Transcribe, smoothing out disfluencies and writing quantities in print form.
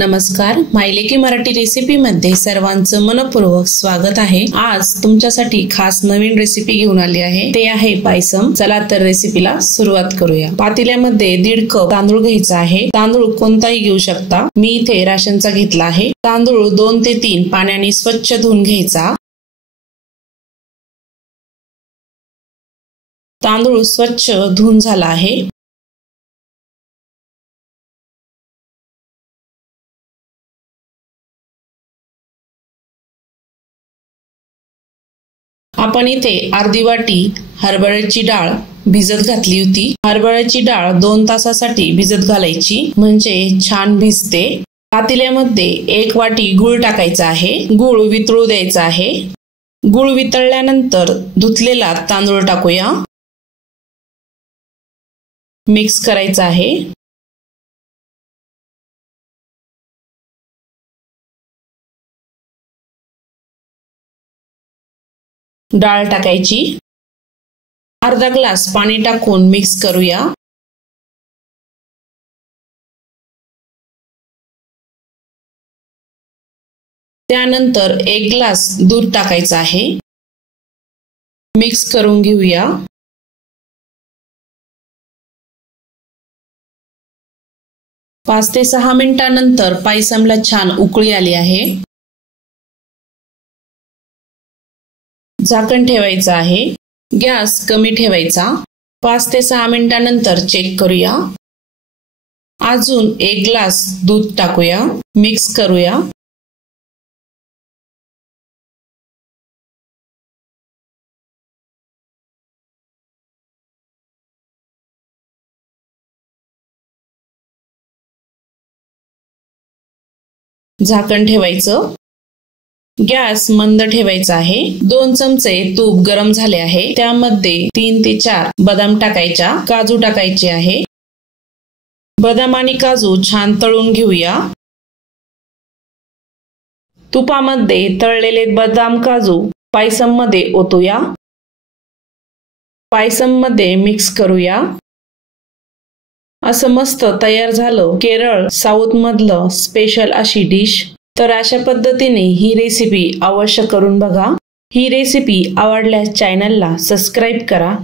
नमस्कार, मायलेकी मराठी रेसिपी मध्ये सर्वांचं मनपूर्वक स्वागत आहे। आज तुमच्यासाठी खास नवीन रेसिपी घेऊन आली आहे, ते आहे पायसम। चला तर रेसिपीला सुरुवात करूया। पातेल्यामध्ये 1.5 कप तांदूळ घ्यायचा आहे। तांदूळ कोणताही घेऊ शकता, मी इथे राशनचा घेतला आहे। तांदूळ 2 ते 3 पाण्याने स्वच्छ धुवून घ्यायचा। तांदूळ स्वच्छ धुवून झाला आहे। आपण इथे अर्धी वाटी हरभऱ्याची डाळ भिजत घातली होती। हरभऱ्याची डाळ 2 तासासाठी भिजत घालायची, म्हणजे छान भिजते। पातेल्यामध्ये 1 वाटी गूळ टाकायचा आहे। गूळ वितळू द्यायचा आहे। गूळ वितळल्यानंतर धुतलेला तांदूळ टाकूया। मिक्स करायचा आहे। डाळ टाकायची। अर्धा ग्लास पाणी टाकून मिक्स करूया। त्यानंतर 1 ग्लास दूध टाकायचं आहे। मिक्स करून घेऊया। पाच ते 6 मिनिटांनंतर पायसमला छान उकळी आली आहे। झाकण ठेवायचं आहे। गॅस कमी ठेवायचा। 5 ते 6 मिनिटांनंतर चेक करूया। अजून 1 ग्लास दूध टाकूया। मिक्स करूया। झाकण ठेवायचं। गॅस मंद ठेवायचा आहे। 2 चमचे तूप गरम झाले आहे। त्यामध्ये 3 ते 4 बदाम टाकायच्या। काजू टाकायचे आहे। बदाम आणि काजू छान तळून घेऊया। तुपामध्ये तळलेले बदाम काजू पायसम मध्ये ओतूया। पायसम मध्ये मिक्स करूया। असं मस्त तयार झालं केरळ साऊथ मधलं स्पेशल अशी डिश। तर अशा पद्धतीने ही रेसिपी अवश्य करून बघा। ही रेसिपी आवडल्यास चॅनलला सबस्क्राइब करा।